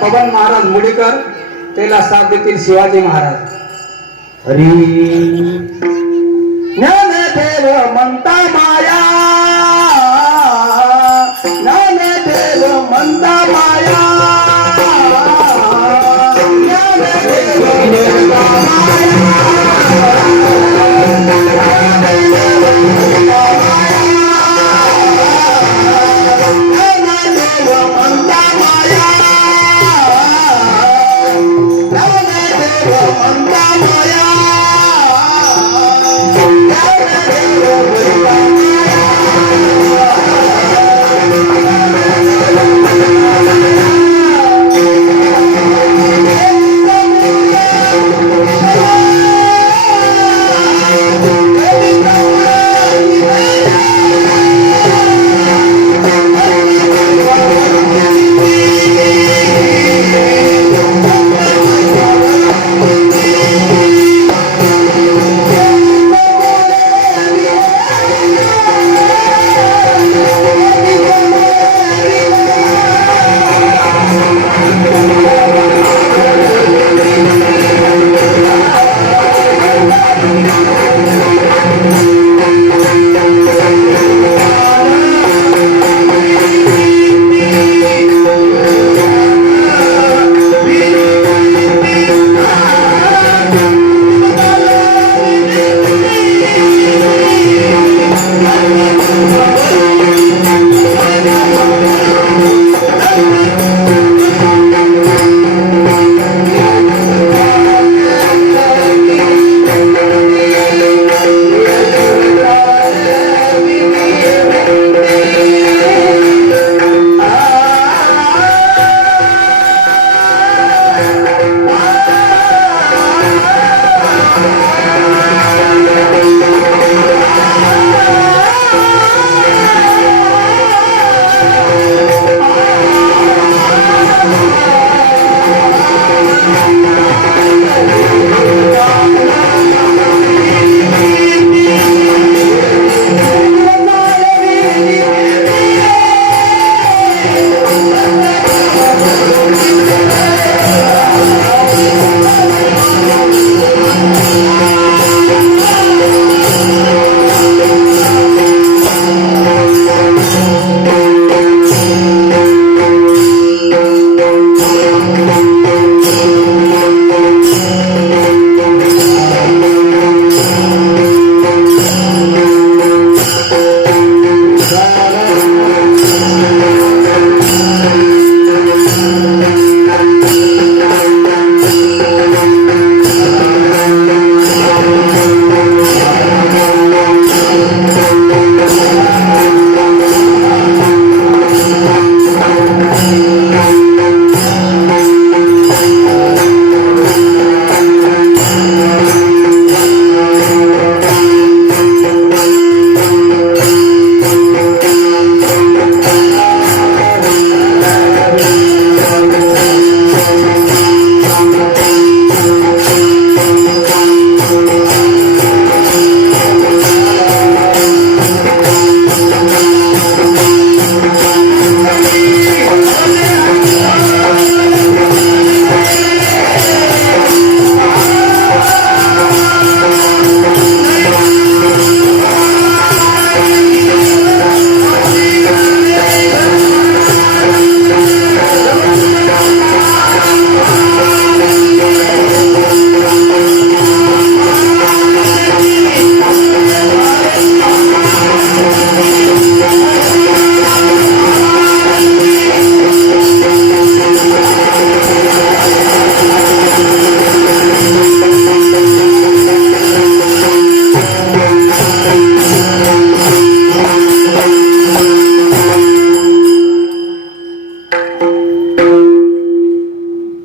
बबन महाराज मुडीकर त्याला साथ देतील शिवाजी महाराज. हरी ज्ञानदेव म्हणता माया, ज्ञानदेव म्हणता माया, ज्ञानदेव म्हणता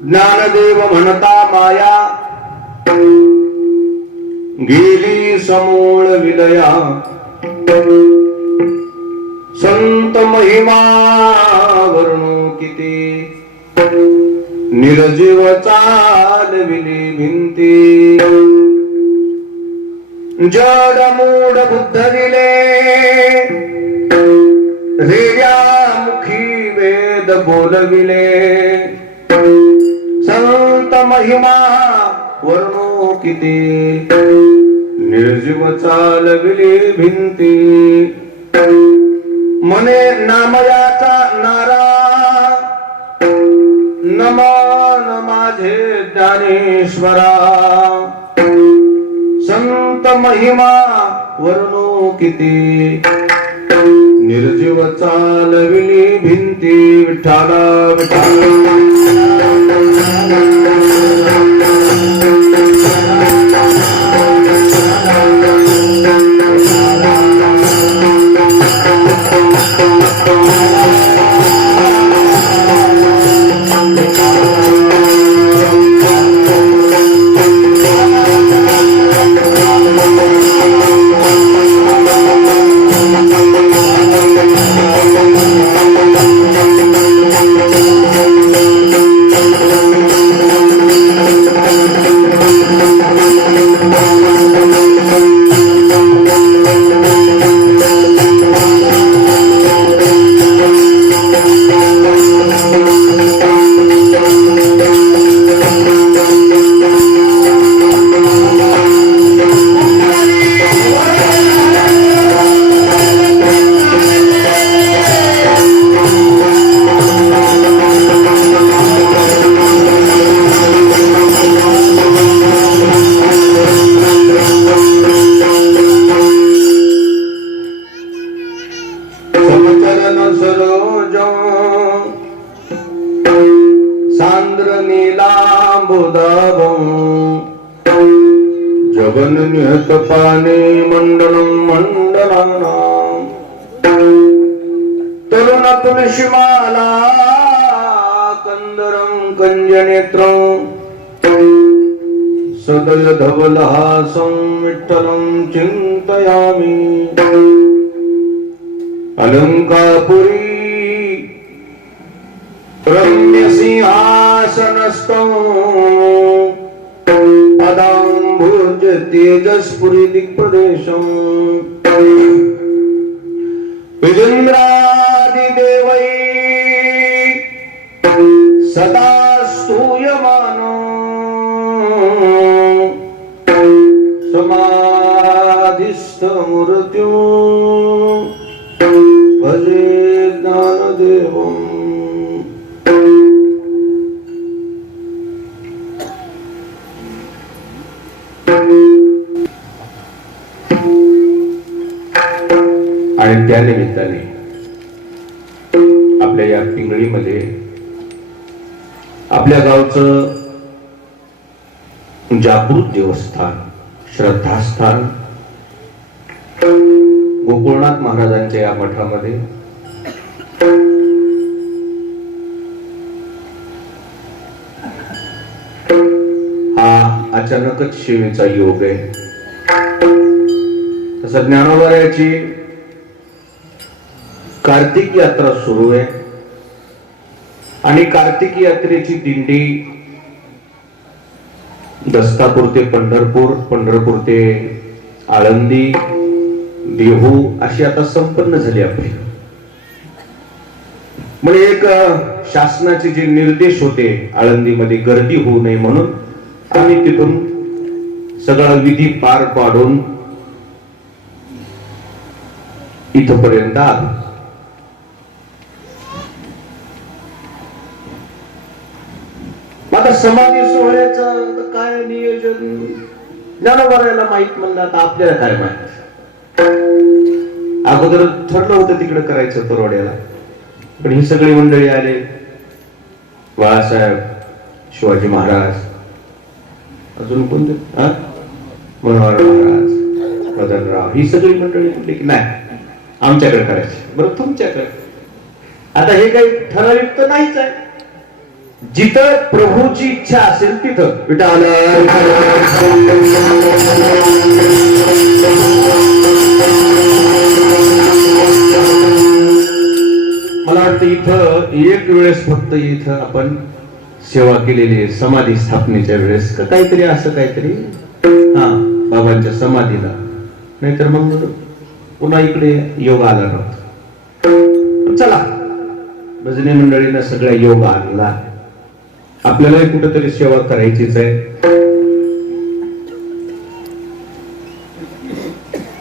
ज्ञानदेव म्हणता माया गेली समूळ विलया संत महिमा वर्णो किती निर्जीव चालविली भिंती जड मूढ बुद्ध दिले रेड्या मुखी वेद बोलविले संत महिमा वर्णो किती निर्जीव चालविली भिंती मने नामयाचा नारा नमन माझे ज्ञानेश्वरा संत महिमा वर्णो किती निर्जीव चालविली भिंती विठ्ठला विठ्ठला सांद्र नीलांबुदाभं जगन निहत पाने मंडलं मंडलानां तरुण तुलसीमाला कंदरं कंजनेत्रं सदय धवलहासं विठ्ठलं चिन्तयामि अलंकापुरी रम्य सिंहासनस्थं पदाम्बुज तेजस्पुरी दिक्प्रदेशं विजेन्द्रादिदेवै सदा स्तूयमानो समाधिस्थ मूर्त्यो भजे ज्ञानदेवम् आणि त्या निमित्ताने आपल्या या पिंगळीमध्ये आपल्या गावचं जागृत देवस्थान श्रद्धास्थान गोकुळनाथ महाराजांच्या या मठामध्ये हा अचानकच सेवेचा योग आहे. तसं ज्ञानोबाची कार्तिक यात्रा सुरू आहे आणि कार्तिक यात्रेची दिंडी दस्तापूर ते पंढरपूर, पंढरपूर ते आळंदी, देहू अशी आता संपन्न झाली आपली. म्हणजे एक शासनाचे जे निर्देश होते आळंदीमध्ये गर्दी होऊ नये म्हणून आम्ही तिथून सगळा विधी पार पाडून इथपर्यंत आलो. आता समाधी सोहळ्याचं काय नियोजन ज्ञानोबारायला माहित म्हणलं, आता आपल्याला काय माहित. अगोदर ठरलं होतं तिकडे करायचं तरोड्याला, पण ही सगळी मंडळी आले, बाळासाहेब, शिवाजी महाराज, अजून कोणते मनोहर महाराज, मदनराव, ही सगळी मंडळी म्हटली की नाही आमच्याकडे करायचं. बरं तुमच्याकडे. आता हे काही ठराविक तर नाहीच आहे. जिथं प्रभूची इच्छा असेल तिथं विठ्ठल इथं एक वेळेस फक्त इथं आपण सेवा केलेली आहे, समाधी स्थापनेच्या वेळेस का काहीतरी असं काहीतरी, हा बाबांच्या समाधीला, नाहीतर मग पुन्हा इकडे योग आला नव्हता. चला, भजनी मंडळीनं सगळ्या योग आणला, आपल्यालाही कुठेतरी सेवा करायचीच आहे.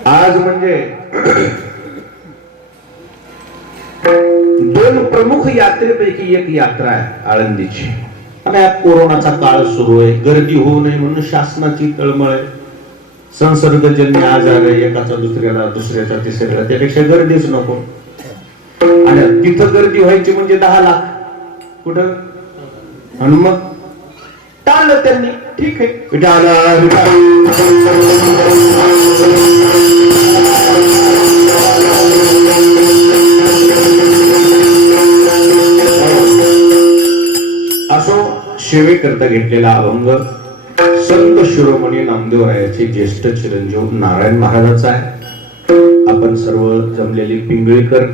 आज म्हणजे दोन प्रमुख यात्रेपैकी एक यात्रा आहे आळंदीची. आणि आज कोरोनाचा काळ सुरू आहे, गर्दी होऊ नये म्हणून शासनाची तळमळ आहे. संसर्गजन्य आजार आहे, एकाचा दुसऱ्याला, दुसऱ्याचा तिसऱ्याला, त्यापेक्षा गर्दीच नको. आणि तिथं गर्दी व्हायची म्हणजे 10 लाख कुठं, आणि मग टाळलं त्यांनी. ठीक आहे, असो. सेवेकरता घेतलेला अभंग संत शिरोमणी नामदेवरायाचे ज्येष्ठ चिरंजीव नारायण महाराजाचा आहे. आपण सर्व जमलेली पिंगळीकर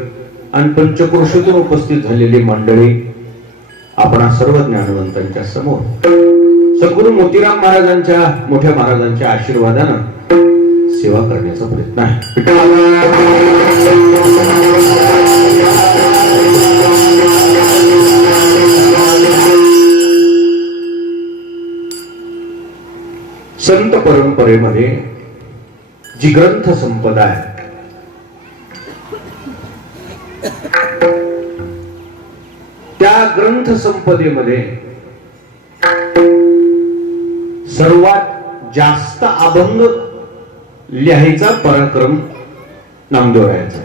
आणि पंचक्रोशीतून उपस्थित झालेली मंडळी, आपण सर्व ज्ञानवंतांच्या समोर सद्गुरू मोतीराम महाराजांच्या, मोठ्या महाराजांच्या आशीर्वादानं सेवा करण्याचा प्रयत्न आहे. संत परंपरेमध्ये जी ग्रंथ संपदा आहे, त्या ग्रंथ संपदेमध्ये सर्वात जास्त अभंग लिहायचा पराक्रम नामदेवरायाचा.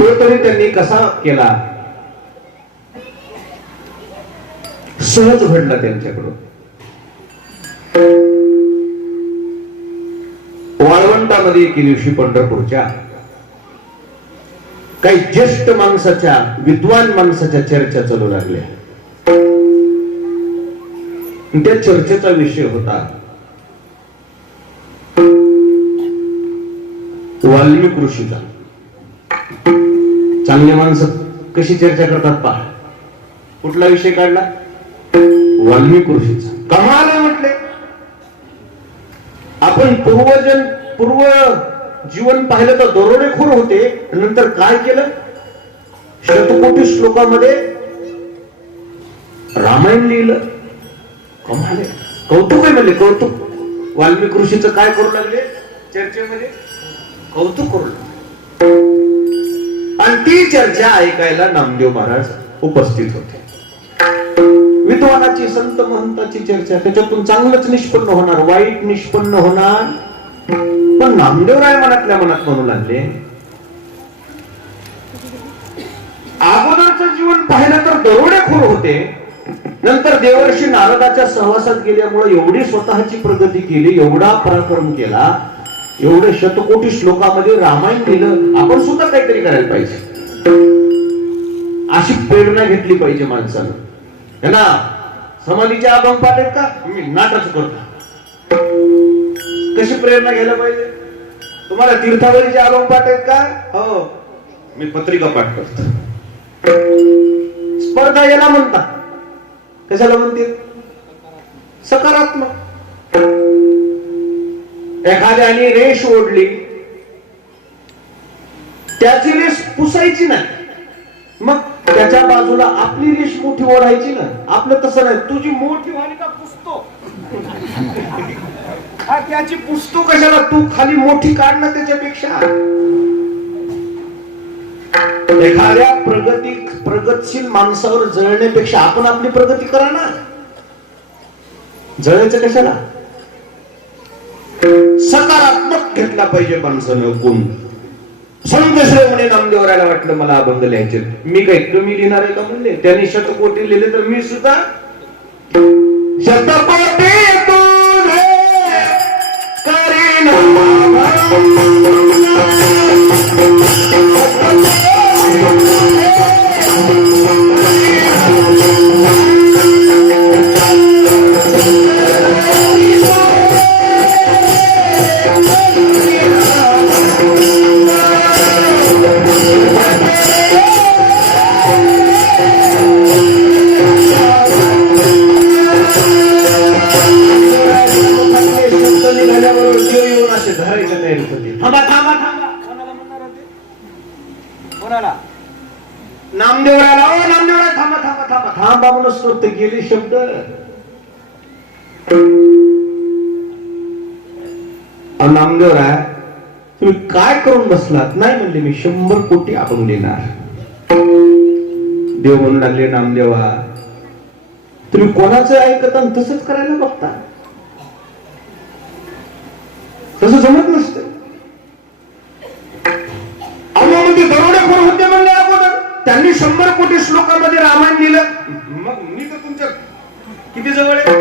तो तरी त्यांनी कसा केला, सहज घडला त्यांच्याकडून. वाळवंटामध्ये एके दिवशी पंढरपूरच्या काही ज्येष्ठ माणसाच्या, विद्वान माणसाच्या चर्चा चालू लागल्या. त्या चर्चेचा विषय होता वाल्मिक ऋषीचा. चांगली माणसं कशी चर्चा करतात पहा. कुठला विषय काढला? वाल्मिक ऋषीचा. कमाल आहे म्हटले. आपण पूर्व जीवन पाहिलं तर दरोडेखोर होते, नंतर काय केलं? शतकोटी श्लोकामध्ये रामायण लिहिलं. कमाल आहे, कौतुक आहे. म्हणले कौतुक. वाल्मिक ऋषीचं काय करू लागले चर्चेमध्ये? कौतुक करू लागले. आणि ती चर्चा ऐकायला नामदेव महाराज उपस्थित होते. विद्वानाची, संत महंताची चर्चा, त्याच्यातून चांगलंच निष्पन्न होणार, वाईट निष्पन्न होणार. पण नामदेवराय मनातल्या मनात म्हणू लागले, अगोदरचं जीवन पाहिलं तर दरोडेखोर होते, नंतर देवर्षी नारदाच्या सहवासात गेल्यामुळे एवढी स्वतःची प्रगती केली, एवढा पराक्रम केला, एवढे शतकोटी श्लोकामध्ये रामायण लिहिलं. आपण सुद्धा काहीतरी करायला पाहिजे, अशी प्रेरणा घेतली पाहिजे माणसानं. है ना? समाधीचे अभंग पाठ आहेत का? मी नाटक करतो. कशी प्रेरणा घ्यायला पाहिजे? तुम्हाला तीर्थावरीचे अभंग पाठ आहेत का? हो, मी पत्रिका पाठ करतो. स्पर्धा याला म्हणतात. कशाला म्हणते? सकारात्मक. एखाद्याने रेष ओढली, त्याची रेष पुसायची नाही, मग त्याच्या बाजूला आपली रेष मोठी ओढायची ना. आपलं तसं नाही, तुझी मोठी व्हावी का पुसतो, त्याची पुसतो कशाला? तू खाली मोठी काढ ना त्याच्यापेक्षा. एखाद्या प्रगतशील माणसावर जळण्यापेक्षा आपण आपली प्रगती करा ना. जळायचं कशाला? सकारात्मक घेतला पाहिजे माणसानं गुण. संत श्रेष्ठ नामदेवरायला वाटलं मला अभंग लिहायचे, मी काही कमी लिहिणार आहे का म्हणले. त्यांनी शतकोटी लिहिले तर मी सुद्धा शतकोटी देव येऊन असे धरायच्या तयारीत होते. थांबा थांबा थांबा, कोणाला म्हणणार होते? कोणाला? नामदेवराला. ओ नामदेवरा, थांबा थांबा थांबा थांबा म्हणून स्तोत्र गेले शब्द. नामदेवराय, तुम्ही काय करून बसलात? नाही म्हणले, मी 100 कोटी आपण देणार. देव म्हणू लागले, नामदेवा तुम्ही कोणाचं ऐकता आणि तसंच करायला बघता? तसं जमत नसतं. अवमध्ये दरोडेखोर होते म्हणले अगोदर, त्यांनी 100 कोटी श्लोकामध्ये रामायण लिहिलं. मग मी तर तुमच्या किती जवळ आहे?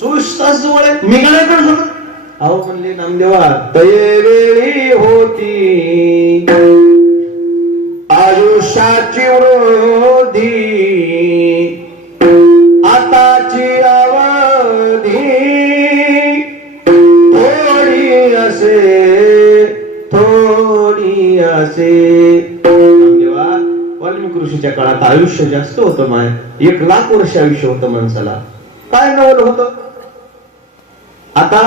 24 तास जवळ आहे. मी काय करू शकत? अहो म्हणले, नामदेवा तये वेळी होती आयुष्याची वृद्धी, आताची अवधी थोडी असे, थोडी असे. नामदेवा, वाल्मिकी ऋषीच्या काळात आयुष्य जास्त होतं माय. 1,00,000 वर्ष आयुष्य होतं माणसाला. काय नवल होतं? आता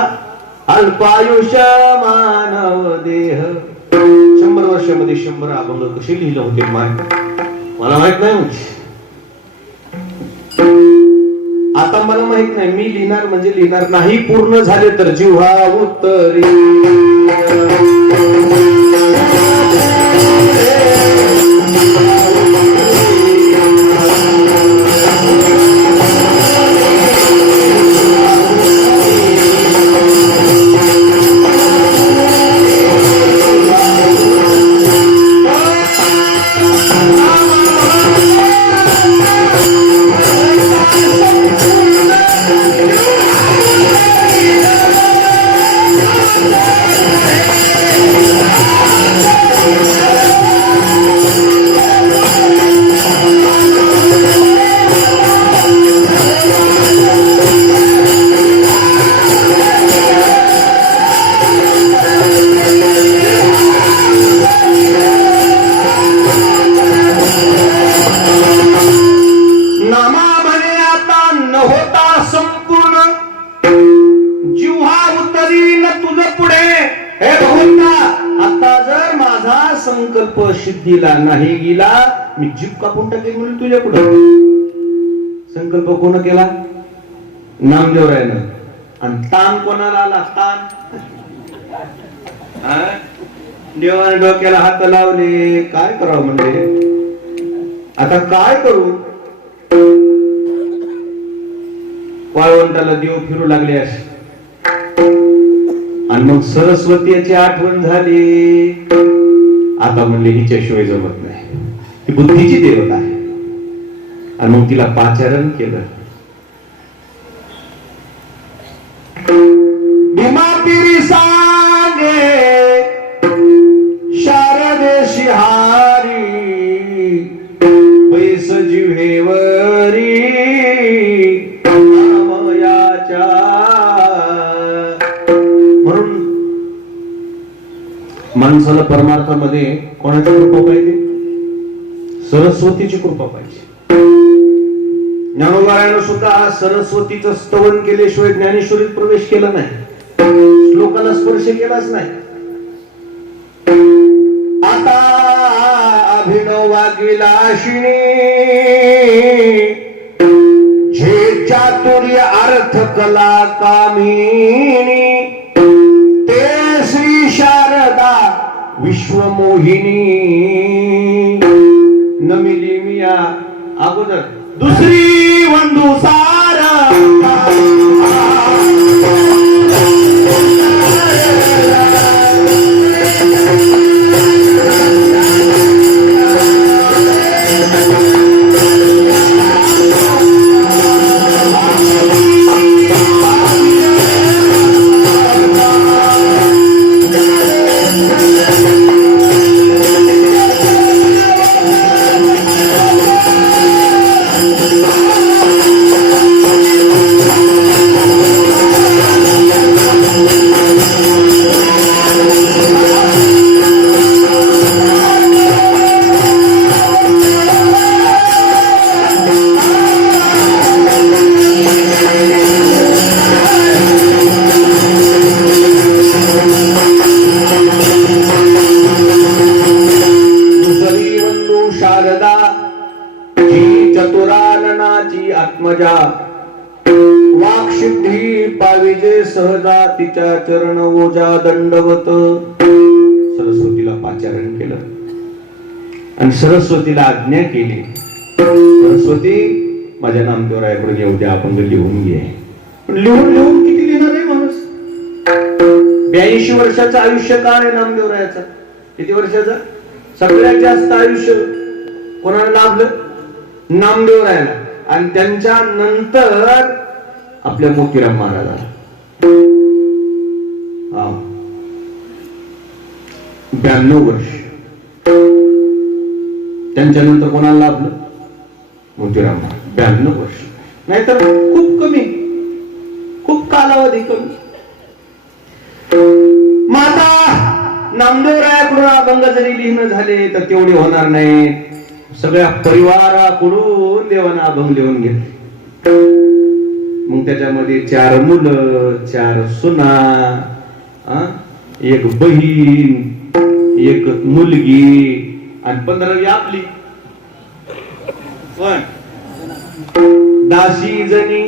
अल्पायुष्य मानव देह. 100 वर्षामध्ये 100 अभंग कसे लिहिले होते माय, मला माहित नाही. आता मला माहित नाही, मी लिहिणार म्हणजे लिहिणार. नाही पूर्ण झाले तर जिव्हा उत्तरी. संकल्प सिद्धीला नाही गेला, मी जीभ कापून टाकेल म्हणून तुझ्या पुढे. संकल्प कोण केला? नामदेवरायनं. आणि ताण कोणाला आला? ताण देवाने डोक्याला हात लावले. काय करावं म्हणजे? आता काय करू? वाळवंटाला देव फिरू लागले असे. आणि मग सरस्वतीची आठवण झाली. आता म्हणले, हिच्याशिवाय जमत नाही. ती बुद्धीची देवता आहे. आणि मग तिला पाचारण केलं. भीमापिरी सांगे शारदे शिहारी, बैस जिव्हेवरी मायाच्या. म्हणून माणसाला परमार्थामध्ये कोणाची कृपा पाहिजे? सरस्वतीची कृपा पाहिजे. ज्ञानोबारायनं सुद्धा सरस्वतीचं स्तवन केल्याशिवाय ज्ञानेश्वरीत प्रवेश केला नाही. श्लोकाला स्पर्श केलाच नाही. आता अभिनवा गेलाशिनी, जे चातुर्य अर्थ कला कामिनी, ते श्री शारदा विश्वमोहिनी. नमिली मिया अगोदर दुसरी वंदू सारा. तिच्या चरण ओजा दंडवत. सरस्वतीला पाचारण केलं आणि सरस्वतीला आज्ञा केली, सरस्वती माझ्या नामदेवरायाकडे येऊ द्या, आपण लिहून घे. पण लिहून किती लिहिणार आहे माणूस? 82 वर्षाचं आयुष्य काळ आहे नामदेवरायाचा. किती वर्षाचा? सगळ्यात जास्त आयुष्य कोणाला लाभलं? नामदेवरायाला. आणि त्यांच्या नंतर आपल्या मोतीराम महाराजाला. 92 वर्ष. त्यांच्यानंतर कोणाला लाभलं? मोतीराम महाराज. 92 वर्ष. नाहीतर खूप कमी, खूप कालावधी कमी. माता नामदेवरायाकडून अभंग जरी लिहिणं झाले तर तेवढे होणार नाही. सगळ्या परिवाराकडून देवानं अभंग लिहून घेतले. मग त्याच्यामध्ये 4 मुलं, 4 सुना, एक बहीण, एक मुलगी आणि 15वी आपली. दासी जणी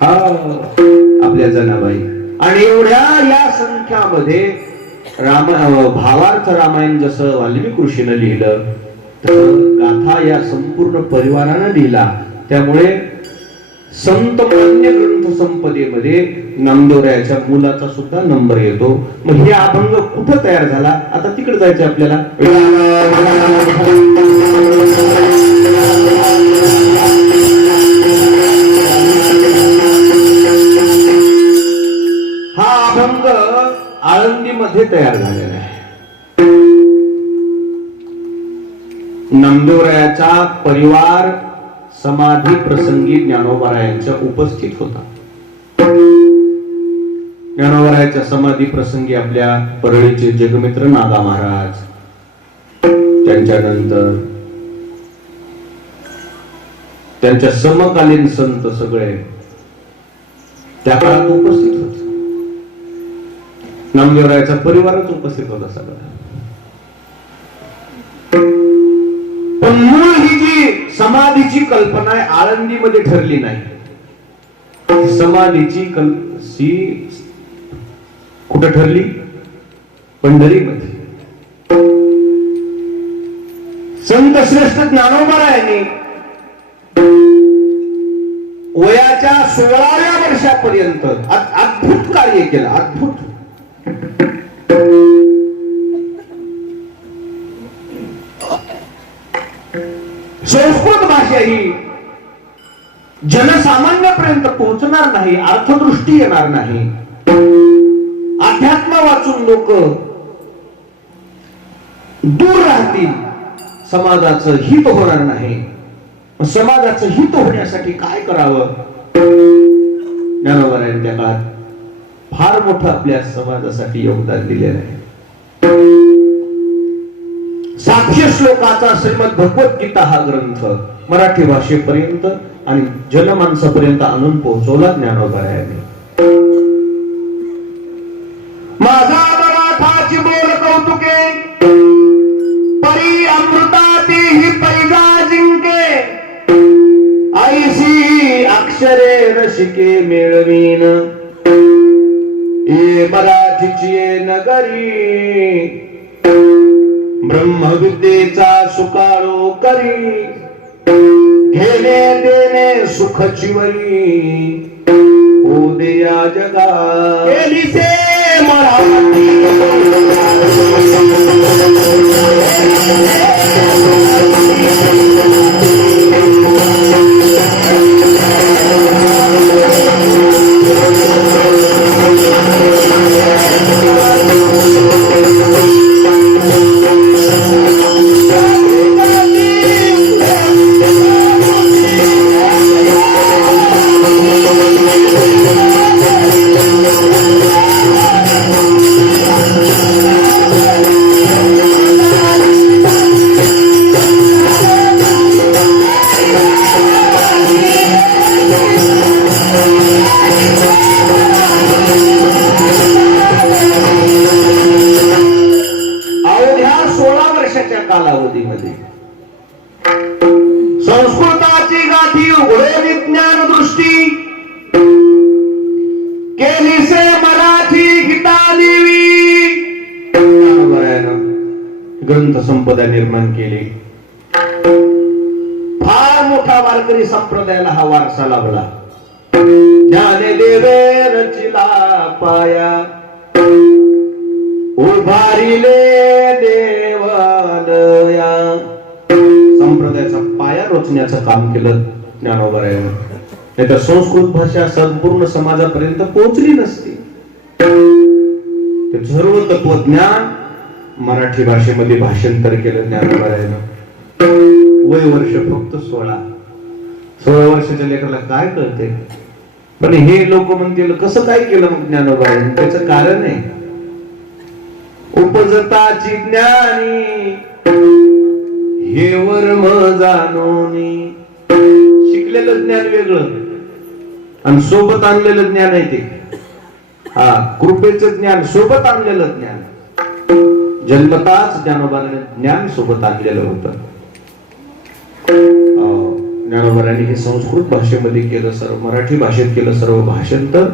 आपल्या जनाबाई. आणि एवढ्या या संख्यामध्ये भावार्थ रामायण जसं वाल्मिकी ऋषीनं लिहिलं तसं गाथा या संपूर्ण परिवारानं लिहिला. त्यामुळे संत मान्य ग्रंथ संपदेमध्ये नामदेवरायाच्या मुलाचा सुद्धा नंबर येतो. मग हे अभंग कुठं तयार झाला? आता तिकडे जायचं आपल्याला. हा अभंग आळंदीमध्ये तयार झालेला आहे. नामदेवरायाचा परिवार समाधी प्रसंगी ज्ञानोबारायांच्या उपस्थित होता. ज्ञानोबारायाच्या समाधी प्रसंगी आपल्या परळीचे जगमित्र नागा महाराज, त्यांच्यानंतर त्यांच्या समकालीन संत सगळे त्या काळात उपस्थित होते. नामदेवरायाचा परिवारच उपस्थित होता सगळा. पण मूळ ही जी समाधीची कल्पना आहे आळंदीमध्ये ठरली नाही. समाधीची कुठं ठरली? पंढरीमध्ये. संत श्रेष्ठ ज्ञानोबारायांनी वयाच्या 16व्या वर्षापर्यंत अद्भुत कार्य केलं. अद्भुत. संस्कृत भाषा ही जनसामान्यापर्यंत पोहोचणार नाही, अर्थदृष्टी येणार नाही. अध्यात्म वाचून लोक दूर राहतील, समाजाचं हित होणार नाही. समाजाचं हित होण्यासाठी काय करावं? ज्ञानोबारायांनी त्या काळात फार मोठं आपल्या समाजासाठी योगदान दिलेलं आहे. 700 श्लोकाचा श्रीमद भगवद्गीता हा ग्रंथ मराठी भाषेपर्यंत आणि जनमानसापर्यंत आणून पोहोचवला ज्ञानोबारायांनी. माझा मराठाची बोल कौतुके, परी अमृताती ही पैजा जिंके, ऐशी अक्षरे रसिके मेळवीन, ये मराठीची नगरी, ब्रह्मविद्येचा सुकाळो करी, घेणे देणे सुखची वरी, हो दे या जगा केलीसे मराठी. कालावधीमध्ये संस्कृताची गाठी उघडे विज्ञान दृष्टी केलीसे ग्रंथ संपदा निर्माण केली. फार मोठा वारकरी संप्रदायाला हा वारसा लाभला. ज्ञानदेवे रचिला पाया उभारिले देवालया. संप्रदायाचा पाया रचण्याचं काम केलं ज्ञानोबारायानं. नाही तर संस्कृत भाषा संपूर्ण समाजापर्यंत पोहोचली नसती. ते सर्व तत्वज्ञान मराठी भाषेमध्ये भाषांतर केलं ज्ञानोबारायानं. वय वर्ष फक्त 16 वर्षाच्या लेकराला काय कळते. पण हे लोक म्हणतील कसं काय केलं मग ज्ञानोबारायानं. त्याचं कारण आहे, उपजताची ज्ञानी हे वर्म जाणोनी. शिकलेलं ज्ञान वेगळं आणि सोबत आणलेलं ज्ञान आहे ते. हा, कृपेचं ज्ञान सोबत आणलेलं ज्ञान. जन्मताच ज्ञानोबाने ज्ञान सोबत आणलेलं होतं. ज्ञानोबारांनी हे संस्कृत भाषेमध्ये केलं, सर्व मराठी भाषेत केलं सर्व भाषांतर.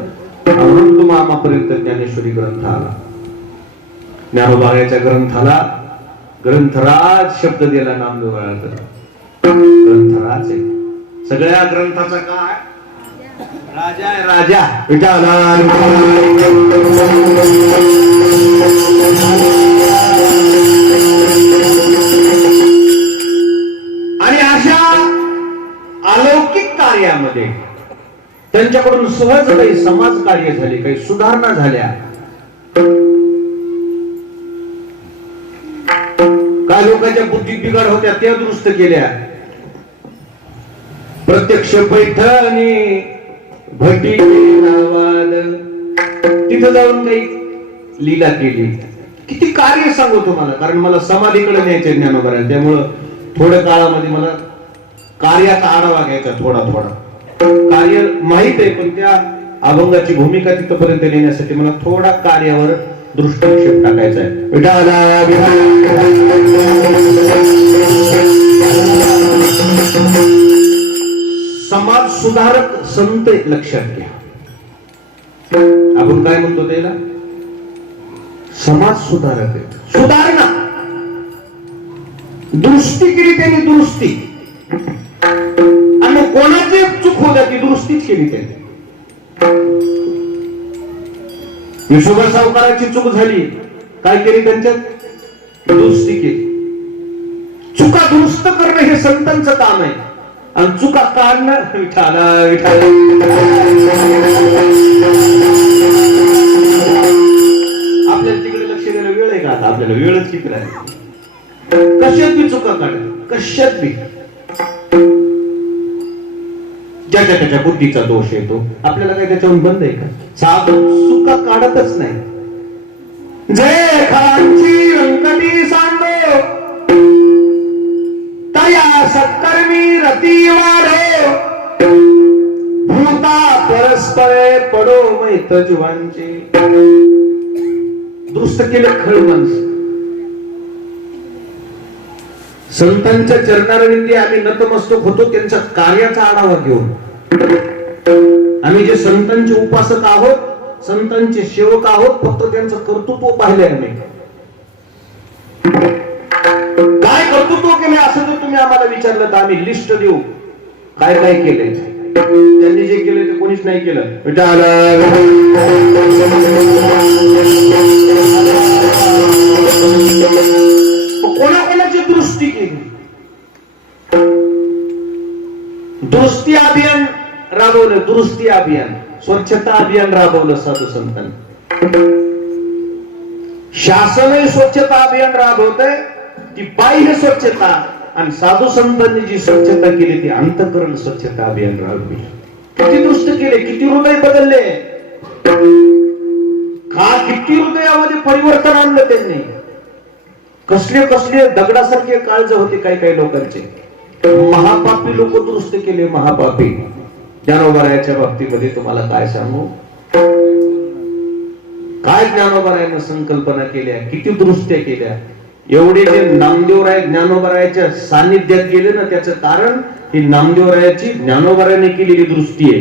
अनंत मामापर्यंत ज्ञानेश्वरी ग्रंथ आला. ज्ञानोबारायाच्या ग्रंथाला ग्रंथराज शब्द दिला नामदेवरायाला. ग्रंथराज आहे. सगळ्या ग्रंथाचा काय राजा आहे, राजा. आणि अशा अलौकिक कार्यामध्ये त्यांच्याकडून सहज काही समाज कार्य झाले, काही सुधारणा झाल्या. काय लोकांच्या बुद्धीत बिघाड होत्या त्या दुरुस्त केल्या. प्रत्यक्ष पैठणी भटी नावाद तिथं जाऊन काही लीला केली. किती कार्य सांगू तुम्हाला, कारण मला समाधीकडे न्यायचे ज्ञानोबाराया. त्यामुळं थोड्या काळामध्ये मला कार्याचा आढावा घ्यायचा थोडा थोडा. कार्य माहित आहे पण त्या अभंगाची भूमिका तिथपर्यंत नेण्यासाठी मला थोडा कार्यावर दृष्टिक्षेप टाकायचा आहे. समाज सुधारक संत लक्षात घ्या. आपण काय म्हणतो त्याला, समाज सुधारक आहे. सुधारणा, दुरुस्ती केली त्यांनी, दुरुस्ती. आणि कोणाची चूक होत्या ती दुरुस्तीच केली त्यांनी. विशोबा सावकाराची चूक झाली, काय केली त्यांच्यात, दुरुस्ती केली. चुका दुरुस्त करणं हे संतांचं काम आहे. आणि चुका काढणं विठाला विठाला. आपल्याला तिकडे लक्ष द्यायला वेळ आहे का आता, आपल्याला वेळच किती राहील. कशात बी चुका काढ, कशात बी. ज्याच्या त्याच्या बुद्धीचा दोष येतो. आपल्याला काही त्याच्यावरून बंद आहे का, साधू चुका काढतच नाही. जय खांची व्यंकटी सांगो तया सत्कर्मी रती वाढो. भूता परस्परे पडो मैत जीवांचे. दुरुस्त केलं खळ माणसं. संतांच्या चरणारविंदी आम्ही नतमस्तक होतो त्यांच्या कार्याचा आढावा घेऊन. आम्ही जे संतांचे उपासक आहोत, संतांचे सेवक आहोत, फक्त त्यांचं कर्तृत्व पाहिले आम्ही. काय कर्तृत्व केले असं जर तुम्ही आम्हाला विचारलं तर आम्ही लिस्ट देऊ काय काय केलंय. त्यांनी जे केलंय ते कोणीच नाही केलं. कोणाकोणाची दुरुस्ती केली. दुरुस्ती अभियान राबवलं, दुरुस्ती अभियान, स्वच्छता अभियान राबवलं साधू संतांनी. शासनही स्वच्छता अभियान राबवतंय, ती बाह्य स्वच्छता. आणि साधू संतांनी जी स्वच्छता केली ती अंतःकरण स्वच्छता अभियान राबवली. किती दुरुस्त केले, किती हृदय बदलले, का किती हृदयामध्ये परिवर्तन आणलं त्यांनी. कसले कसले दगडासारखे काळज होते काही काही लोकांचे. महापापी लोक दुरुस्त केले, महापापी. ज्ञानोबारायाच्या बाबतीमध्ये तुम्हाला काय सांगू, काय ज्ञानोबारायानं संकल्पना केल्या, किती दुरुस्त्या केल्या. एवढे जे नामदेवराय ज्ञानोबारायाच्या सान्निध्यात गेले ना, त्याचं कारण ही नामदेवरायाची ज्ञानोबारायाने केलेली दुरुस्ती आहे.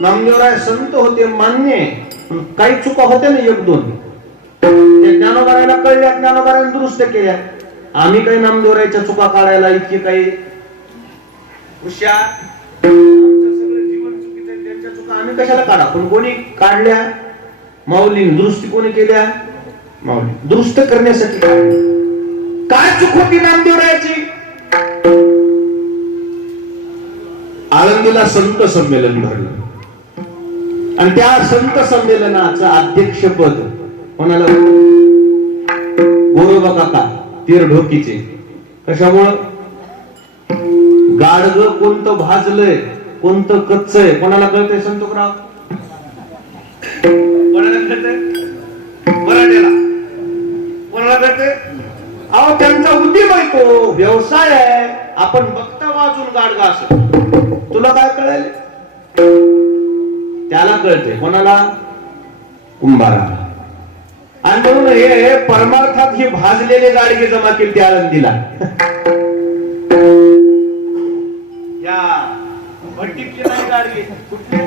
नामदेवराय संत होते मान्य आहे. पण काही चुका होत्या ना एक दोन, त्या ज्ञानोबारायला कळल्या, ज्ञानोबारायला दुरुस्त केल्या. आम्ही काही नामदेवरायच्या चुका काढायला इतके काही हुशार? आमचं सगळं जीवन चुकीचं आहे, त्यांच्या चुका आम्ही कशाला काढा? पण कोणी काढल्या? माऊली. दुरुस्ती कोणी केल्या? माऊली. दुरुस्त करण्यासाठी काय चूक होती नामदेवरायाची? आळंदीला संत संमेलन भरलं आणि त्या संत संमेलनाचं अध्यक्षपद कोणाला? गोरोबा काका तीर ढोकीचे. कशामुळं? गाडग कोणतं भाजलंय, कोणतं कच्चय कोणाला कळतंय? संतोकराव कोणाला कळतंय? मराठ्याला कोणाला कळतंय? अहो त्यांचा उद्यम आहे, तो व्यवसाय आहे. आपण बघता वाचून गाडगा असं, तुला काय कळेल? त्याला कळते. कोणाला? कुंभाराला. आणि म्हणून हे परमार्थात हे भाजलेले गाडगे जमा केले त्या आळंदीला. या भट्टीतले नाही गाडगे, कुठले?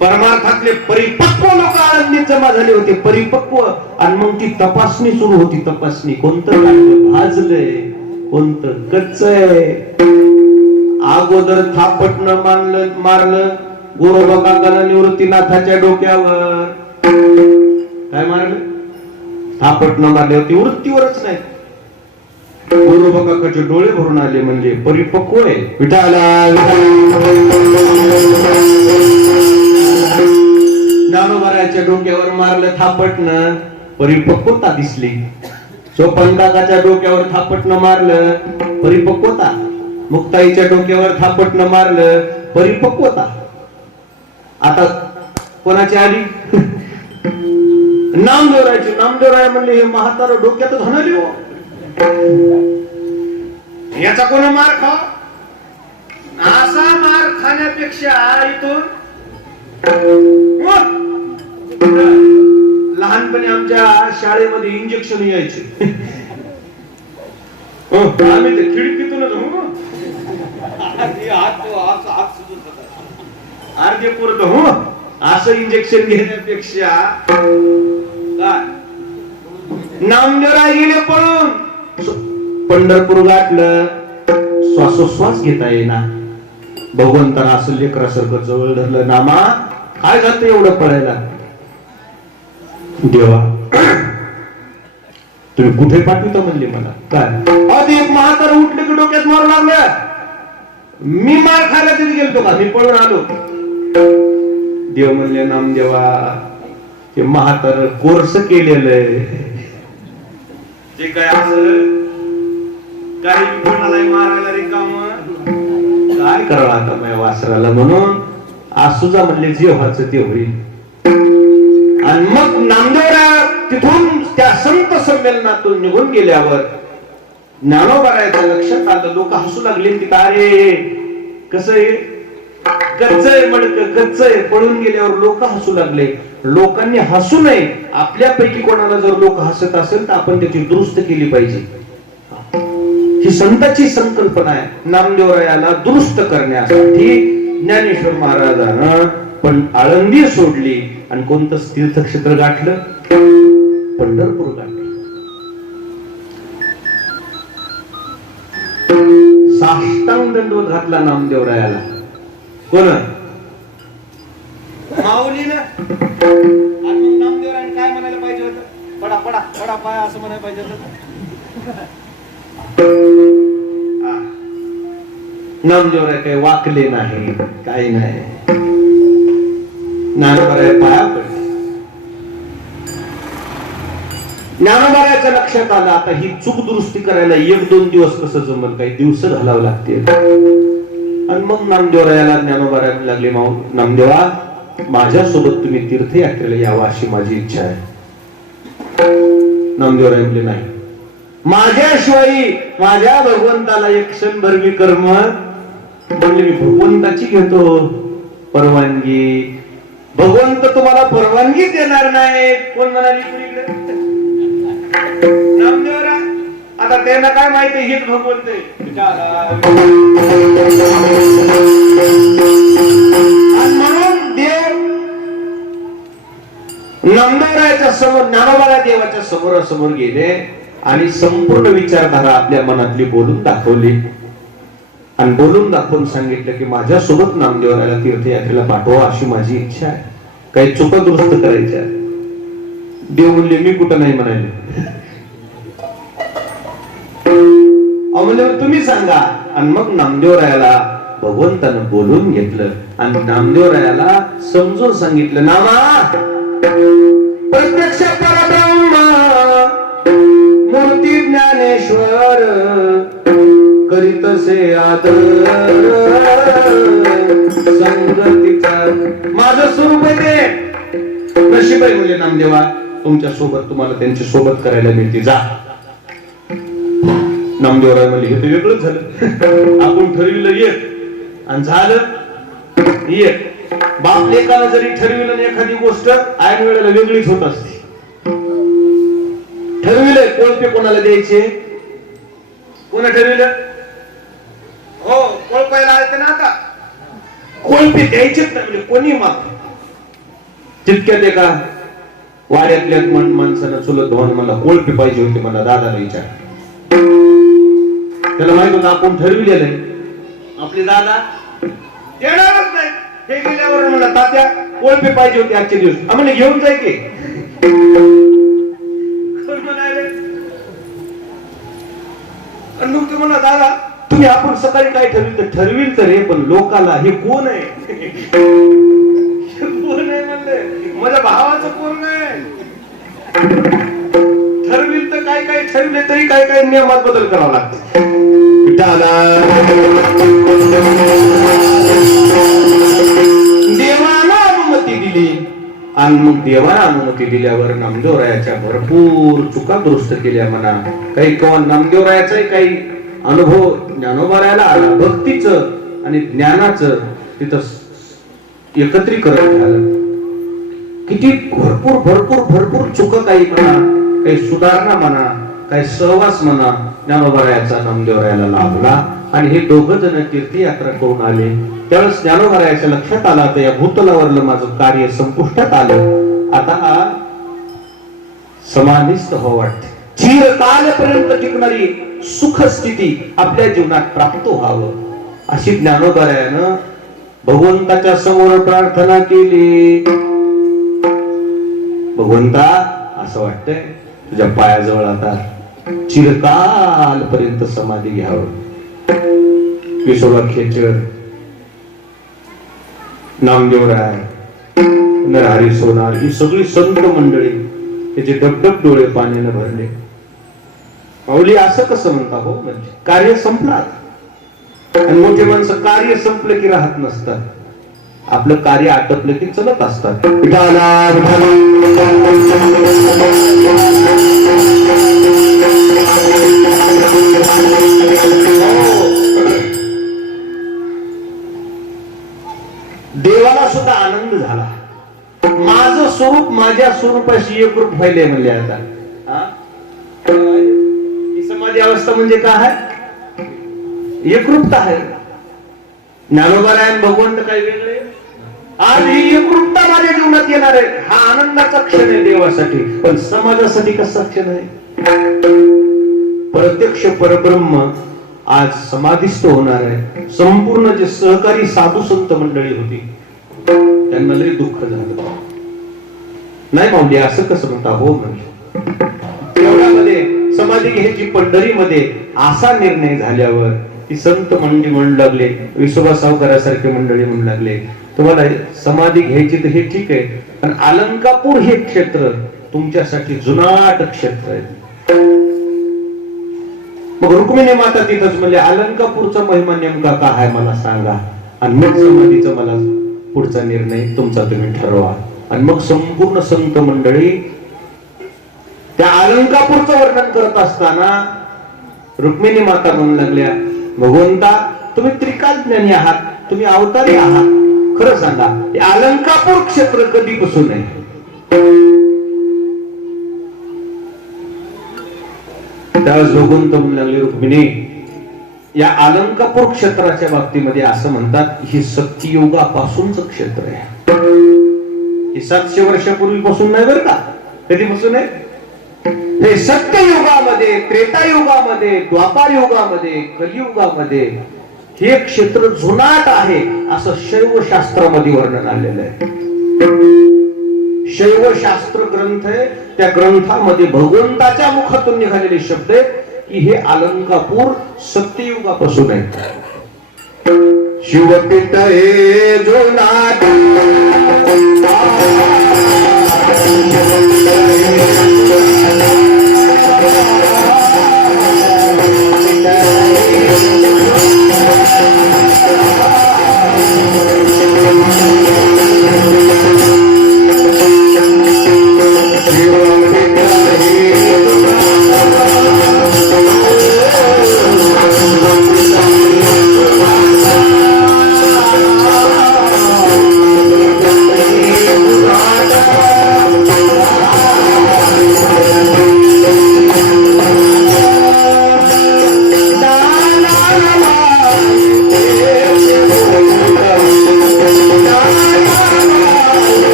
परमार्थातले परिपक्व लोक आळंदीत जमा झाले होते, परिपक्व. आणि मग ती तपासणी सुरू होती. तपासणी कोणतं गाडगं भाजलंय, कोणतं कच्चय. अगोदर थापटणं मारलं गोरोबा काकाला निवृत्तीनाथाच्या डोक्यावर. काय मारलं? थापटणं मारले होती. वृत्तीवरच नाही, गोरोबा काकाचे डोळे भरून आले. म्हणजे परिपक्व आहे. विठाला ज्ञानोबाराच्या डोक्यावर मारलं थापटणं, परिपक्वता दिसली. सोपन काकाच्या डोक्यावर थापटणं मारलं, परिपक्वता. मुक्ताईच्या डोक्यावर थापटणं मारलं, परिपक्वता. आता कोणाची आली? नामदेवरायची. नामदेवराय म्हणले हे म्हातारं डोक्यात घालली हो, याचा कोण मार खा? असा मार खाण्यापेक्षा इथून लहानपणी आमच्या शाळेमध्ये इंजेक्शन यायचे. आम्ही ते खिडकीतूनच अर्धे पुरत हो असं इंजेक्शन घेण्यापेक्षा काय नामदेवराय गेले पळून. पंढरपूर गाठलं, श्वासोश्वास घेता येईना. भगवंताला असं लेकरासारखं जवळ धरलं. नामा काय जातं एवढं पळायला? देवा तुम्ही कुठे पाठवता म्हणले मला. काय आधी एक म्हातार उठले की डोक्यात मारू लागलं. मी मार खायला तिथे गेलतो का? मी पळून आलो. देव म्हणले नामदेवा ते म्हातार कोर्स केलेलं आहे, जे काय असं काही कोणालाही मारायला रिकाम काय करावं आता माझ्या वासराला. म्हणून आसुजा म्हणले जे व्हायचं ते होईल. आणि मग नामदेवराय तिथून त्या संत संमेलनातून निघून गेल्यावर ज्ञानोबारायच्या लक्षात आलं. लोक हसू लागले. तिथं अरे कसं आहे, कच्चय मडक कच्चय. पळून गेल्यावर लोक हसू लागले. लोकांनी हसू नये. आपल्यापैकी कोणाला जर लोक हसत असेल तर आपण त्याची दुरुस्त केली पाहिजे. ही संतांची संकल्पना आहे. नामदेवरायाला दुरुस्त करण्यासाठी ज्ञानेश्वर महाराजांना पण आळंदी सोडली आणि कोणतं तीर्थक्षेत्र गाठलं? पंढरपूर गाठलं. साष्टांग दंडवत घातला नामदेवरायाला. कोण? माऊलीनं. आणि मग नामदेवरायाने काय म्हणायला पाहिजे होतं? पडा पडा पडा पाय असं म्हणायला पाहिजे होतं. नामदेवराय काही वाकले नाही, काही नाही. ज्ञानोबाराय पाया पडले. ज्ञानोबारायच्या लक्षात आलं आता ही चूक दुरुस्ती करायला 1-2 दिवस कसं जमल, काही दिवस घालावं लागतील. आणि मग नामदेवरायाला ज्ञानोबाराय लागले, नामदेवा माझ्यासोबत तुम्ही तीर्थयात्रेला यावं अशी माझी इच्छा आहे. नामदेवराय म्हणले नाही, माझ्याशिवाय माझ्या भगवंताला एक क्षणभर मी कर्म म्हणले. मी भगवंताची घेतो परवानगी. भगवंत तुम्हाला परवानगी देणार नाही. कोण म्हणाली? नामदेवराय. आता त्यांना काय माहिती हेच भगवंत आहे. आणि म्हणून देव समोर ज्ञानोबा देवाच्या समोरासमोर गेले आणि संपूर्ण विचारधारा आपल्या मनातली बोलून दाखवली आणि बोलून दाखवून सांगितलं की माझ्यासोबत नामदेवाला तीर्थयात्रेला पाठवा अशी माझी इच्छा आहे, काही चुका दुरुस्त करायच्या. देव म्हणले मी कुठं नाही म्हणाले. म्हणजे तुम्ही सांगा. आणि मग नामदेवरायाला भगवंतानं बोलून घेतलं आणि नामदेवरायाला समजून सांगितलं, नामा प्रत्यक्ष परब्रह्म मूर्ती ज्ञानेश्वर करीतसे आदर संगतीचा माझं स्वरूप आहे ते. नशीब आहे म्हणजे नामदेवा तुमच्या सोबत, तुम्हाला त्यांच्या सोबत करायला मिळते, जा. नामदेवराय म्हणले हे तर वेगळंच झालं. आपण ठरविलं एक आणि झालं एक. बाप लेकाला जरी ठरविलं ना एखादी गोष्ट ऐन वेळेला वेगळीच होत असते. ठरविलंय कोळपे कोणाला द्यायचे, कोणा ठरविलं? हो कोळपायला आले ना, आता कोळपे द्यायचेच नाही म्हणजे कोणी माग. तितक्यात एका वाड्यातल्या माणसानं चुलत भावानं मला कोळपे पाहिजे होते, मला दादाला विचार. त्याला माहित होतं आपण ठरविलेलं आहे, आपले दादा येणारच नाही. हे गेल्यावर मला तात्या कोळपे पाहिजे होते आजचे दिवस, आम्हाला घेऊन जाय की. मग तुम्हाला दादा तुम्ही आपण सकाळी काय ठरविल तर हे, पण लोकाला हे कोण आहे कोण आहे म्हणले, माझ्या भावाचं कोण नाही. ठरविल तर काय काय ठरविले तरी काय काय नियमात बदल करावा लागतो. देवाला अनुमती दिली आणि मग देवाला अनुमती दिल्यावर नामदेवरायाच्या भरपूर चुका दुरुस्त केल्या म्हणा. काही केव्हा नामदेवरायाचाही काही अनुभव ज्ञानोबारायाला आला, भक्तीचं आणि ज्ञानाचं तिथं एकत्रीकरण झालं. किती भरपूर भरपूर भरपूर चुका काही म्हणा, काही सुधारणा म्हणा, काही सहवास म्हणा ज्ञानोबारायाचा नामदेवरायाला लाभला. आणि हे दोघं जण तीर्थयात्रा करून आले. त्यावेळेस ज्ञानोबारायाच्या लक्षात आला तर या भूतलावरलं माझं कार्य संपुष्टात आलं, आता समाधिस्थ हो वाटते. चिरकालपर्यंत टिकणारी सुख स्थिती आपल्या जीवनात प्राप्त व्हावं अशी ज्ञानोबारायानं भगवंताच्या समोर प्रार्थना केली. भगवंता असं वाटतंय तुझ्या पायाजवळ आता चिरकालपर्यंत समाधी घ्यावं. विसोबा खेचर, नामदेवराय, नरहरी सोनार ही सगळी संत मंडळी त्याचे डबडब डोळे पाण्याने भरले. माऊली असं कसं म्हणता हो, म्हणजे कार्य संपलात. आणि मोठे माणसं कार्य संपलं की राहत नसतात, आपलं कार्य आटपलं की चलत असतात. देवाला सुद्धा आनंद झाला. माझं स्वरूप माझ्या स्वरूपाशी एकरूप व्हायले म्हणले. आता ही समाधी अवस्था म्हणजे काय आहे? एकरूपता आहे. ज्ञानोबारायण भगवंत काही वेगळे. आज ही एकरूपता माझ्या जीवनात येणार आहे. हा आनंदाचा क्षण आहे देवासाठी, पण समाजासाठी कसा क्षण आहे? प्रत्यक्ष परब्रह्म आज समाधिस्थ होणार आहे. संपूर्ण जे सहकारी साधू संत मंडळी होती त्यांना लई दुःख झालं. नाही माऊली असं कसं म्हणता हो, म्हणजे तेवढ्यामध्ये समाधी घ्यायची पंढरीमध्ये असा निर्णय झाल्यावर ती संत मंडळी म्हणू लागले, विसोबा सावकारासारखे मंडळी म्हणू लागले, तुम्हाला समाधी घ्यायची तर हे ठीक आहे, पण अलंकापूर हे क्षेत्र तुमच्यासाठी जुनाट क्षेत्र आहे. मग रुक्मिणी माता तिथंच म्हणले अलंकापूरचा महिमा नेमका काय आहे मला सांगा, आणि मग समाधीचा मला पुढचा निर्णय तुमचा तुम्ही ठरवा. आणि मग संपूर्ण संत मंडळी त्या अलंकापूरचं वर्णन करत असताना रुक्मिणी माता म्हणू लागल्या, भगवंता तुम्ही त्रिकालज्ञानी आहात, तुम्ही अवतारी आहात, खरं सांगा हे अलंकापूर क्षेत्र कधीपासून आहे? त्यावेळेस भगवंत म्हणू लागले, रुक्मिणी या अलंकापूर क्षेत्राच्या बाबतीमध्ये असं म्हणतात ही सत्ययुगापासूनच क्षेत्र आहे. हे 700 वर्षापूर्वीपासून नाही बरं का, कधीपासून आहे? हे सत्ययुगामध्ये, त्रेतायुगामध्ये, द्वापार युगामध्ये, कलियुगामध्ये हे क्षेत्र जुनाट आहे असं शैवशास्त्रामध्ये वर्णन आलेलं आहे. शैवशास्त्र ग्रंथ आहे, त्या ग्रंथामध्ये भगवंताच्या मुखातून निघालेले शब्द आहेत की हे अलंकापूर सत्ययुगापासून आहे. शिवपीठ हे जुनाट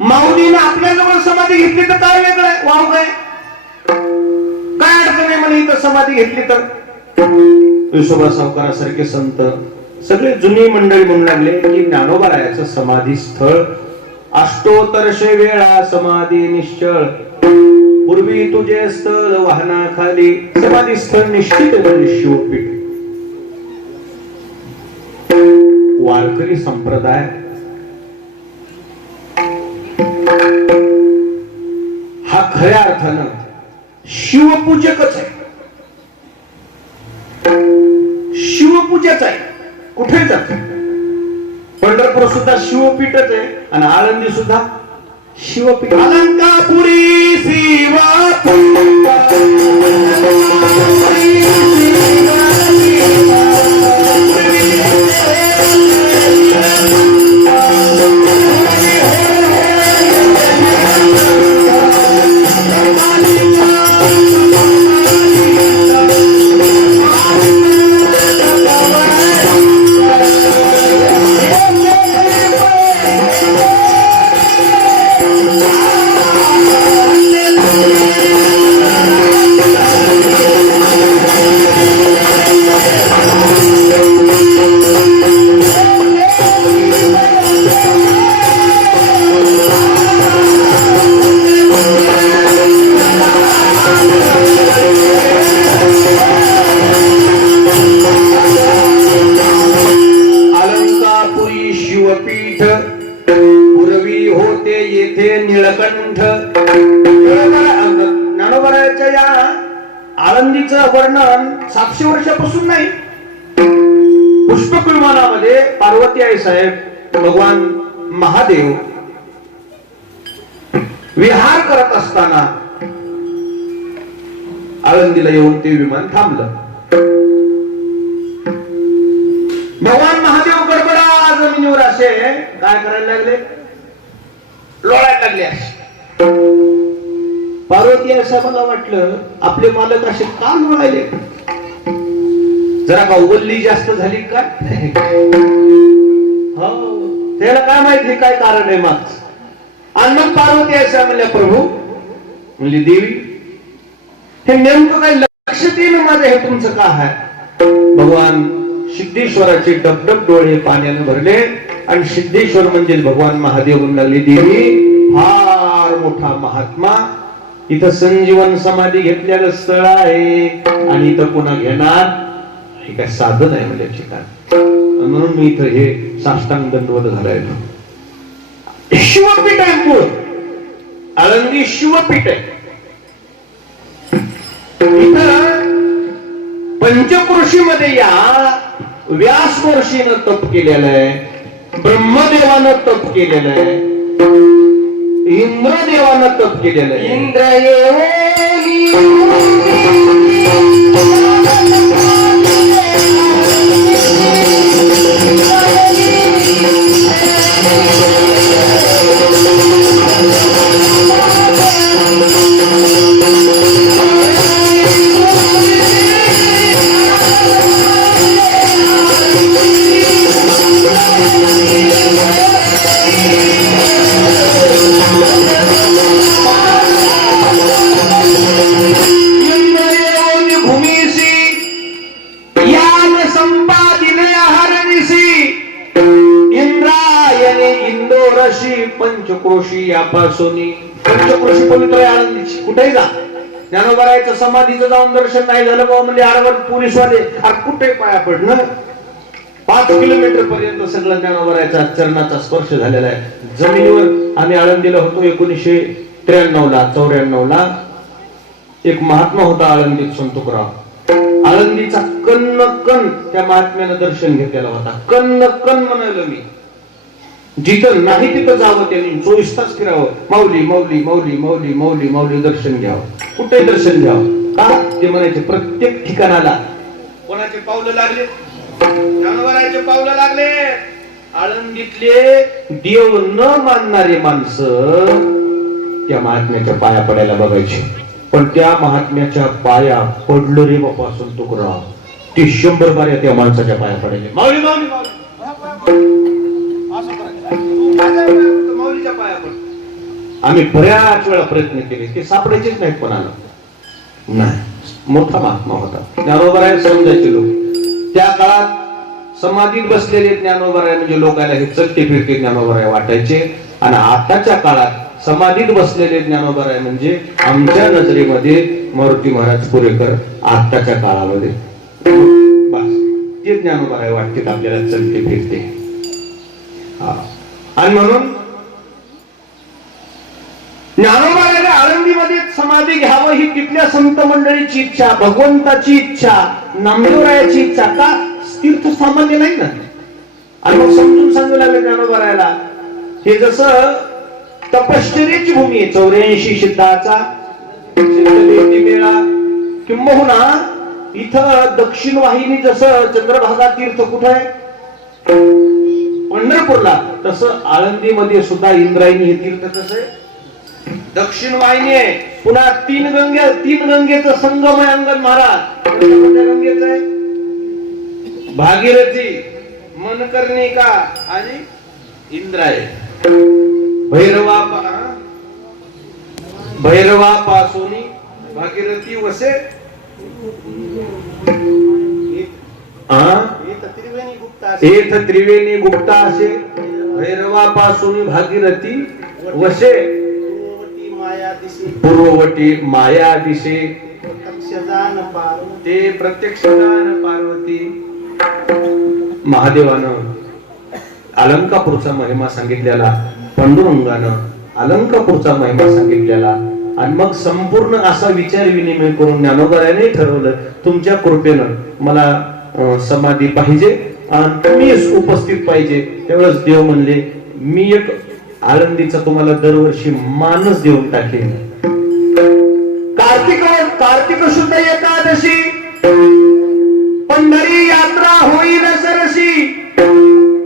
माऊलीने आपल्याजवळ समाधी घेतली तर काय वेगळं वाव काय अडचण आहे म्हणे इथं समाधी घेतली तर. विसोबा सावकारासारखे संत सगळे जुनी मंडळी म्हणू लागले की ज्ञानोबारायाचं समाधी स्थळ अष्टोत्तरशे वेळा समाधी निश्चळ पूर्वी तुझे स्थळ वाहनाखाली समाधी स्थळ निश्चित म्हणजे शिवपीठ. वारकरी संप्रदाय हा खऱ्या अर्थानं शिवपूजकच आहे, शिवपूजाच आहे. कुठे जात पंढरपूर सुद्धा शिवपीठच आहे आणि आळंदी सुद्धा शिवपीठ. अलंकापुरी शिवपीठ पूर्वी होते येथे निळकंठ. ज्ञानोबारायाच्या या आळंदीचं वर्णन 700 वर्षापासून नाही. पुष्पक विमानामध्ये पार्वती आई साहेब भगवान महादेव विहार करत असताना आळंदीला येऊन ते विमान थांबलं. भगवान महादेव गडबडा जमिनीवर असे काय करायला लागले, लोळायला लागले. पार्वती असं मला वाटलं आपले मालक असे का लोळायले, जरा का उबलली जास्त झाली काय. हो त्याला काय माहिती काय कारण आहे मागच. आणि मग पार्वती असं म्हणल्या प्रभू म्हणली देवी हे नेमकं काय लक्षात येईन माझं हे तुमचं का आहे. भगवान सिद्धेश्वराचे डबडब डोळे पाण्याने भरले आणि सिद्धेश्वर म्हणजे भगवान महादेव म्हणू लागले देवी फार मोठा महात्मा इथं संजीवन समाधी घेतलेलं स्थळ आहे आणि इथं पुन्हा घेणार हे काय साधन आहे म्हणजे ठिकाण म्हणून मी इथं हे साष्टांग दंडवत घालायला. शिवपीठ आहे मूळ आळंदी शिवपीठ आहे. इथं पंचकृषी मध्ये या व्यास महर्षीनं तप केलेलं आहे, ब्रह्मदेवानं तप केलेलं आहे, इंद्रदेवानं तप केलेलं आहे. पंचक्रोशी यापासून पंचक्रोशी पवित्र आहे आळंदीची. कुठेही जा, ज्ञानोबारायचं समाधीचं जाऊन दर्शन नाही झालं बाबा म्हणजे आडवर पोलीसवाले कुठे पाया पडणं. 5 किलोमीटर पर्यंत सगळं ज्ञानोबारायचा चरणाचा स्पर्श झालेला आहे. जमिनीवर आम्ही आळंदीला होतो 1993 ला एक महात्मा होता आळंदीत, संत तुकाराम. आळंदीचा कन्न कण त्या महात्म्यानं दर्शन घेतलेला होता. कन्न कण म्हणालो मी, जिथं नाही तिथं जावं त्यांनी 24 तास फिरावं. माऊली माऊली माऊली माऊली माऊली माऊली दर्शन घ्यावं. कुठे दर्शन घ्यावं का ते म्हणायचे. प्रत्येक ठिकाणाला कोणाचे पावलं लागले, ज्ञानोबारायचे पावलं लागले. आळंदीतले देव न मानणारे माणसं त्या महात्म्याच्या पाया पडायला बघायचे. पण त्या महात्म्याच्या पाया पडलो रे बापा संत तुकाराम, ते 100 बाऱ्या त्या माणसाच्या पाया पडायचे. माऊली माऊली माऊली माऊलीच्या पाया पड. आम्ही बऱ्याच वेळा प्रयत्न केले, ते सापडायचेच नाहीत कोणाला. नाही, मोठा महात्मा होता ज्ञानोबाराय समजायचे लोक. त्या काळात समाधीत बसलेले ज्ञानोबाराय म्हणजे लोकांना हे चलते फिरते ज्ञानोबाराय वाटायचे. आणि आताच्या काळात समाधीत बसलेले ज्ञानोबाराय म्हणजे आमच्या नजरेमध्ये मारुती महाराज पुरेकर आताच्या काळामध्ये बस ते ज्ञानोबाराय वाटते आपल्याला चलते फिरते. आणि म्हणून ज्ञानोबारायला आळंदीमध्ये समाधी घ्यावं ही तिथल्या संत मंडळीची इच्छा, भगवंताची इच्छा, नामदेवरायाची इच्छा. का तीर्थ सामान्य नाही ना. आणि मग समजून सांगू लागले ज्ञानोबारायला, हे जसं तपश्चर्याची भूमी आहे 84 सिद्धाचा मेळा, किंबहुना इथं दक्षिण वाहिनी जसं चंद्रभागा तीर्थ कुठं आहे पंढरपूरला, तसं आळंदीमध्ये सुद्धा इंद्रायणी हे तीर्थ कसं आहे दक्षिण वाहिनी आहे. पुन्हा 3 गंगेचं संगम आहे अंगण महाराज. कोणत्या गंगेचं आहे? भागीरथी, मनकर्णिका आणि इंद्रायणी. भैरवापासून भागीरथी वसे त्रिवेणी गुप्ता असे. भैरवापासून भागीरथी वसे पूर्ववटी माया दिसे. ते प्रत्यक्ष पार्वती. महादेवानं अलंकापूरचा महिमा सांगितलेला, पांडुरंगानं अलंकापूरचा महिमा सांगितलेला. आणि मग संपूर्ण असा विचार विनिमय करून ज्ञानोबारायाने ठरवलं तुमच्या कृपेनं मला समाधी पाहिजे आणि तुम्ही उपस्थित पाहिजे. त्यावेळेस देव म्हणले मी एक आळंदीचा तुम्हाला दरवर्षी मानस देऊन टाकेन. कार्तिक शुद्ध एकादशी पंढरी यात्रा होईल सरशी.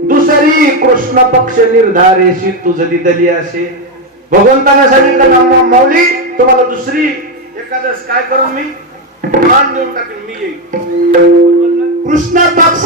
दुसरी कृष्ण पक्ष निर्धारेशी तुझी दली असे. भगवंताने सांगितलं माऊली तुम्हाला दुसरी एकादश काय करून मी मान देऊन टाकेन. मी येईल कृष्ण पक्ष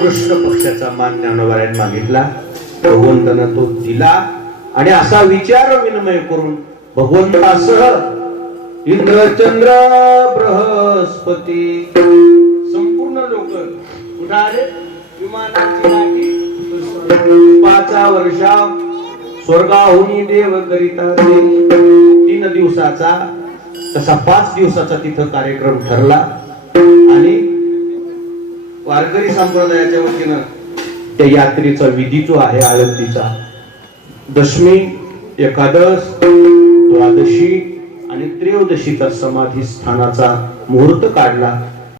कृष्ण पक्षाचा मान ज्ञानोबारायण मागितला. भगवंतानं तो दिला आणि असा विचार विनिमय करून भगवंतासह इंद्रचंद्र बृहस्पती संपूर्ण लोक कुठं आले? विमानाची गाठी 5 वर्षा स्वर्गाहुनी देव करिता 3 दिवसाचा तसा 5 दिवसाचा तिथं कार्यक्रम ठरला आणि वारकरी संप्रदायाच्या वतीनं त्या यात्रेचा विधी जो आहे आळंदीचा दशमी, एकादश, द्वादशी आणि त्रयोदशीचा समाधी स्थानाचा मुहूर्त काढला.